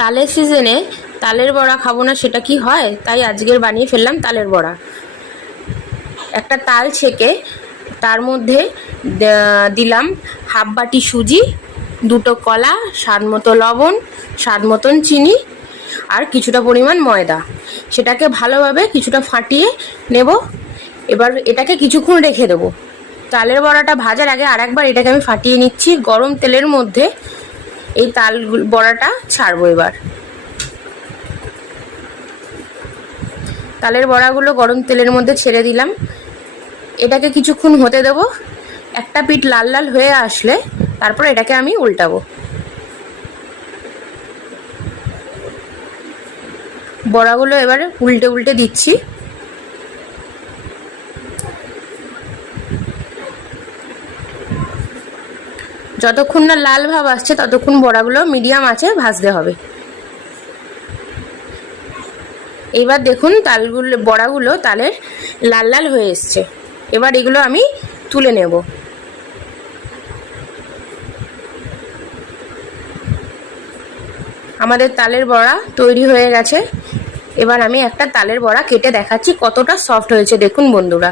তালের সিজনে তালের বড়া খাব না, সেটা কি হয়? তাই আজকের বানিয়ে ফেললাম তালের বড়া। একটা তাল ছেঁকে তার মধ্যে দিলাম হাফ বাটি সুজি, দুটো কলা, স্বাদ মতো লবণ, স্বাদ মতন চিনি আর কিছুটা পরিমাণ ময়দা। সেটাকে ভালোভাবে কিছুটা ফাটিয়ে নেব। এবার এটাকে কিছুক্ষণ রেখে দেবো। তালের বড়াটা ভাজার আগে আরেকবার এটাকে আমি ফাটিয়ে নিচ্ছি। গরম তেলের মধ্যে এই তাল বড়াটা ছাড়বো এবার। তালের বড়াগুলো গরম তেলের মধ্যে ছেড়ে দিলাম। এটাকে কিছুক্ষণ হতে দেবো। একটা পিঠ লাল লাল হয়ে আসলে তারপর এটাকে আমি উল্টাবো। বড়াগুলো এবারে উল্টে উল্টে দিচ্ছি। যতক্ষণ না লাল ভাব আসছে, ততক্ষণ বড়াগুলো মিডিয়াম আছে, ভাজতে হবে। এবার দেখুন তালগুলো, বড়াগুলো তালের লাল লাল হয়ে এসছে। এবার এগুলো আমি তুলে নেব। আমাদের তালের বড়া তৈরি হয়ে গেছে। এবার আমি একটা তালের বড়া কেটে দেখাচ্ছি কতটা সফট হয়েছে। দেখুন বন্ধুরা।